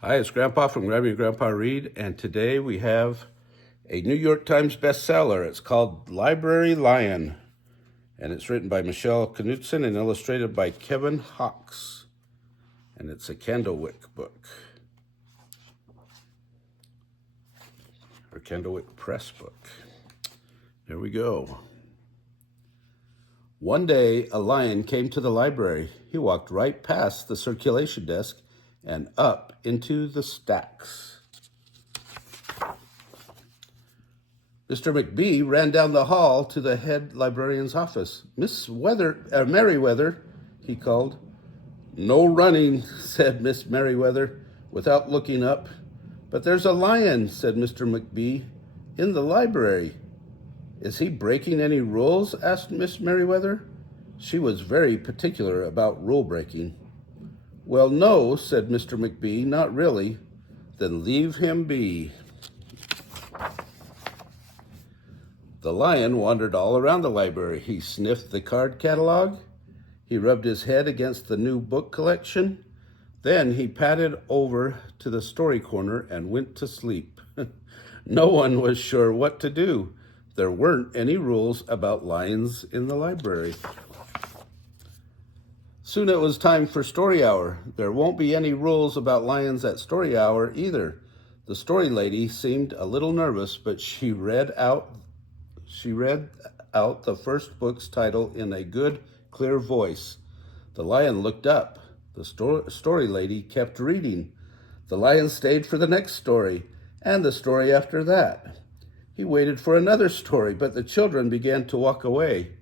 Hi, it's Grandpa from Grammy and Grandpa Read, and today we have a New York Times bestseller. It's called Library Lion, and it's written by Michelle Knudsen and illustrated by Kevin Hawkes, and it's a Candlewick book, or Candlewick Press book. Here we go. One day, a lion came to the library. He walked right past the circulation desk and up into the stacks. Mr. McBee ran down the hall to the head librarian's office. Merriweather, he called. No running, said Miss Merriweather, without looking up. But there's a lion, said Mr. McBee, in the library. Is he breaking any rules? Asked Miss Merriweather. She was very particular about rule breaking. Well, no, said Mr. McBee, not really. Then leave him be. The lion wandered all around the library. He sniffed the card catalog. He rubbed his head against the new book collection. Then he padded over to the story corner and went to sleep. No one was sure what to do. There weren't any rules about lions in the library. Soon it was time for story hour. There won't be any rules about lions at story hour either. The story lady seemed a little nervous, but she read out the first book's title in a good, clear voice. The lion looked up. The story lady kept reading. The lion stayed for the next story, and the story after that. He waited for another story, but the children began to walk away.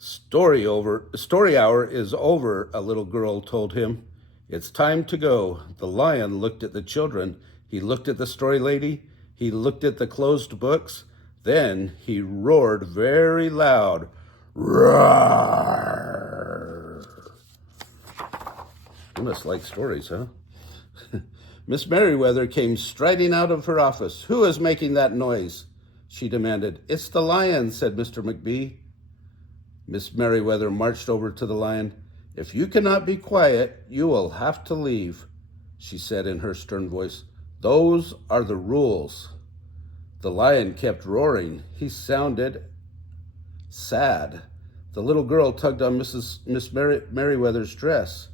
Story hour is over, a little girl told him. It's time to go. The lion looked at the children. He looked at the story lady. He looked at the closed books. Then he roared very loud. Roar! You must like stories, huh? Miss Merriweather came striding out of her office. Who is making that noise? She demanded. It's the lion, said Mr. McBee. Miss Merriweather marched over to the lion. If you cannot be quiet, you will have to leave, she said in her stern voice. Those are the rules. The lion kept roaring. He sounded sad. The little girl tugged on Miss Merriweather's dress.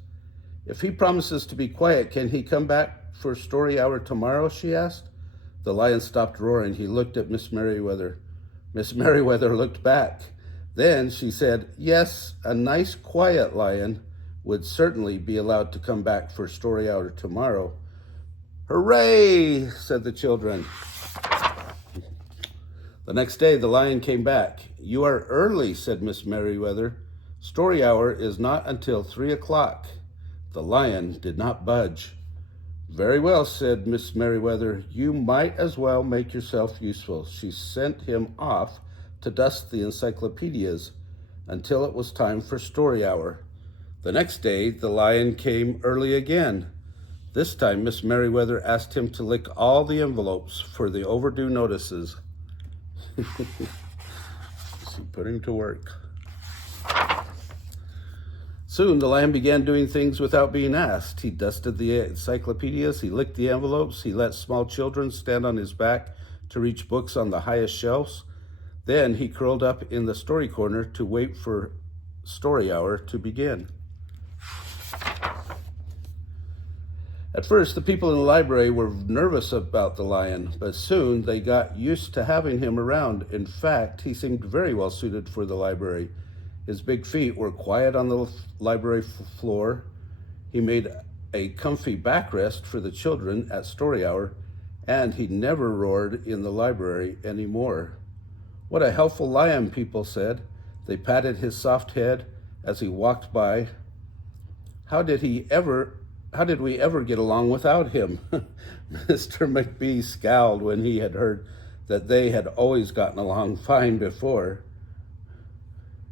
If he promises to be quiet, can he come back for story hour tomorrow, she asked. The lion stopped roaring. He looked at Miss Merriweather. Miss Merriweather looked back. Then she said, yes, a nice quiet lion would certainly be allowed to come back for story hour tomorrow. Hooray, said the children. The next day, the lion came back. You are early, said Miss Merriweather. Story hour is not until 3 o'clock. The lion did not budge. Very well, said Miss Merriweather. You might as well make yourself useful. She sent him off to dust the encyclopedias until it was time for story hour. The next day, the lion came early again. This time, Miss Merriweather asked him to lick all the envelopes for the overdue notices. She put him to work. Soon, the lion began doing things without being asked. He dusted the encyclopedias, he licked the envelopes, he let small children stand on his back to reach books on the highest shelves. Then he curled up in the story corner to wait for story hour to begin. At first, the people in the library were nervous about the lion, but soon they got used to having him around. In fact, he seemed very well suited for the library. His big feet were quiet on the library floor. He made a comfy backrest for the children at story hour, and he never roared in the library anymore. What a helpful lion, people said. They patted his soft head as he walked by. How did we ever get along without him? Mr. McBee scowled when he had heard that they had always gotten along fine before.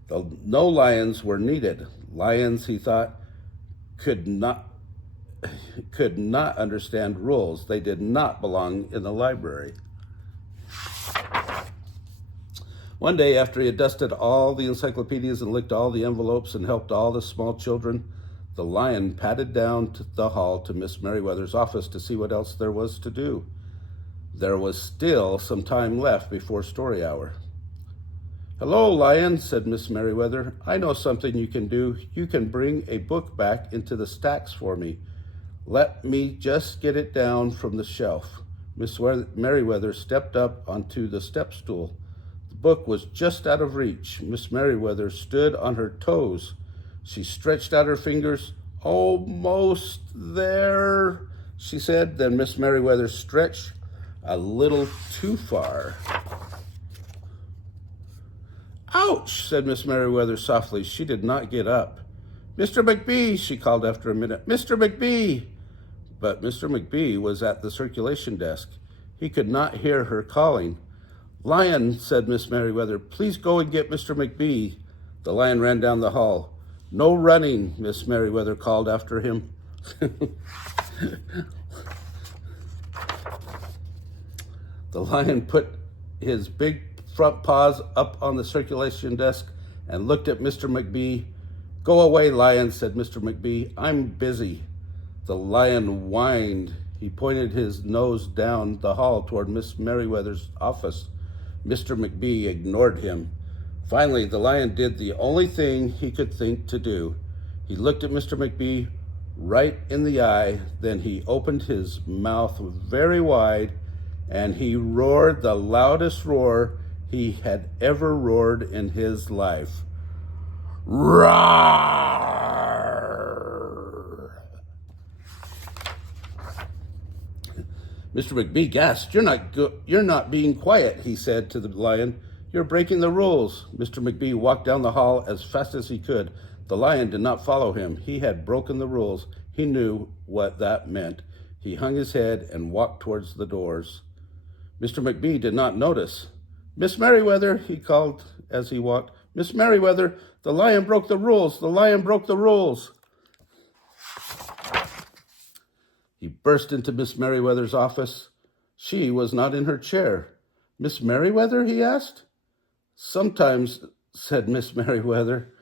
No lions were needed. Lions, he thought, could not understand rules. They did not belong in the library. One day, after he had dusted all the encyclopedias and licked all the envelopes and helped all the small children, The lion padded down to the hall to Miss Merriweather's office to see what else there was to do. There was still some time left before story hour. "Hello, Lion," said Miss Merriweather. "I know something you can do. You can bring a book back into the stacks for me. Let me just get it down from the shelf." Miss Merriweather stepped up onto the step stool. The book was just out of reach. Miss Merriweather stood on her toes. She stretched out her fingers. "Almost there," she said. Then Miss Merriweather stretched a little too far. "Ouch," said Miss Merriweather softly. She did not get up. "Mr. McBee," she called after a minute. "Mr. McBee." But Mr. McBee was at the circulation desk. He could not hear her calling. "Lion," said Miss Merriweather, "please go and get Mr. McBee." The lion ran down the hall. "No running," Miss Merriweather called after him. The lion put his big front paws up on the circulation desk and looked at Mr. McBee. "Go away, Lion," said Mr. McBee. "I'm busy." The lion whined. He pointed his nose down the hall toward Miss Merriweather's office. Mr. McBee ignored him. Finally, the lion did the only thing he could think to do. He looked at Mr. McBee right in the eye. Then he opened his mouth very wide and he roared the loudest roar he had ever roared in his life. Roar! Mr. McBee gasped. You're not being quiet," he said to the lion. "You're breaking the rules." Mr. McBee walked down the hall as fast as he could. The lion did not follow him. He had broken the rules. He knew what that meant. He hung his head and walked towards the doors. Mr. McBee did not notice. "Miss Merriweather," he called as he walked. "Miss Merriweather, the lion broke the rules. The lion broke the rules." He burst into Miss Merriweather's office. She was not in her chair. "Miss Merriweather?" he asked. "Sometimes," said Miss Merriweather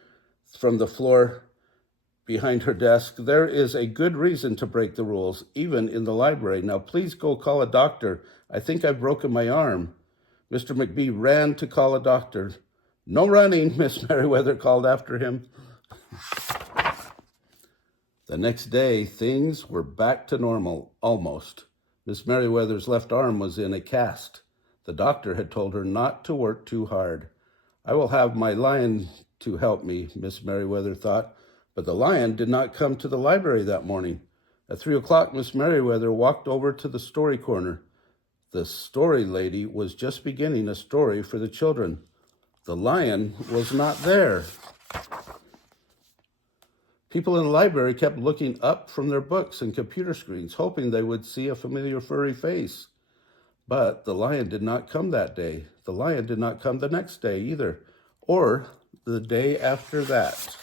from the floor behind her desk, "there is a good reason to break the rules, even in the library. Now please go call a doctor. I think I've broken my arm." Mr. McBee ran to call a doctor. "No running," Miss Merriweather called after him. The next day, things were back to normal, almost. Miss Merriweather's left arm was in a cast. The doctor had told her not to work too hard. "I will have my lion to help me," Miss Merriweather thought. But the lion did not come to the library that morning. At 3 o'clock, Miss Merriweather walked over to the story corner. The story lady was just beginning a story for the children. The lion was not there. People in the library kept looking up from their books and computer screens, hoping they would see a familiar furry face. But the lion did not come that day. The lion did not come the next day either, or the day after that.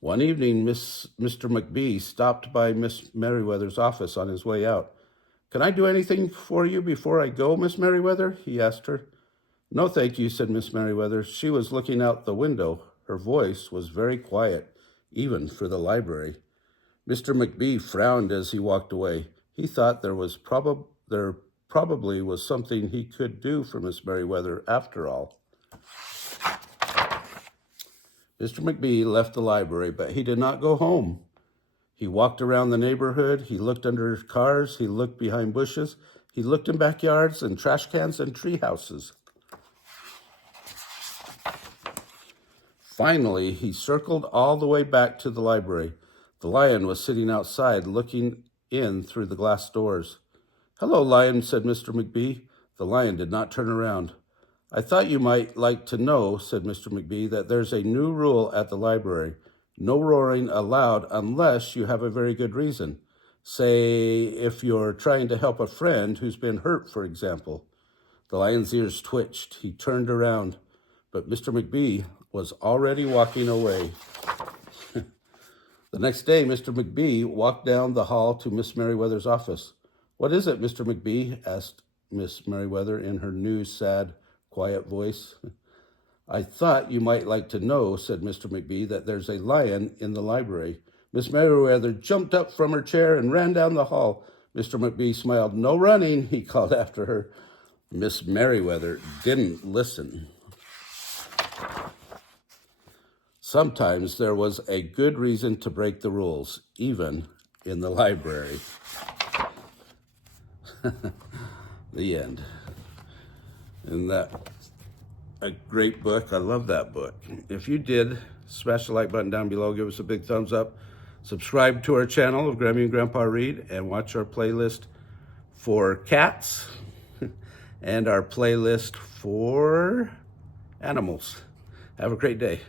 One evening, Mr. McBee stopped by Miss Merriweather's office on his way out. "Can I do anything for you before I go, Miss Merriweather?" he asked her. "No, thank you," said Miss Merriweather. She was looking out the window. Her voice was very quiet, even for the library. Mr. McBee frowned as he walked away. He thought there probably was something he could do for Miss Merriweather after all. Mr. McBee left the library, but he did not go home. He walked around the neighborhood. He looked under cars. He looked behind bushes. He looked in backyards and trash cans and tree houses. Finally, he circled all the way back to the library. The lion was sitting outside, looking in through the glass doors. "Hello, Lion," said Mr. McBee. The lion did not turn around. "I thought you might like to know," said Mr. McBee, "that there's a new rule at the library. No roaring aloud unless you have a very good reason. Say, if you're trying to help a friend who's been hurt, for example." The lion's ears twitched. He turned around, but Mr. McBee was already walking away. The next day, Mr. McBee walked down the hall to Miss Merriweather's office. "What is it, Mr. McBee?" asked Miss Merriweather in her new, sad, quiet voice. I thought you might like to know, said Mr. McBee, that there's a lion in the library. Miss Merriweather jumped up from her chair and ran down the hall. Mr. McBee smiled. No running, he called after her. Miss Merriweather didn't listen. Sometimes there was a good reason to break the rules, even in the library. The end. And that a great book. I love that book. If you did, smash the like button down below. Give us a big thumbs up. Subscribe to our channel of Grammy and Grandpa Read, and watch our playlist for cats and our playlist for animals. Have a great day.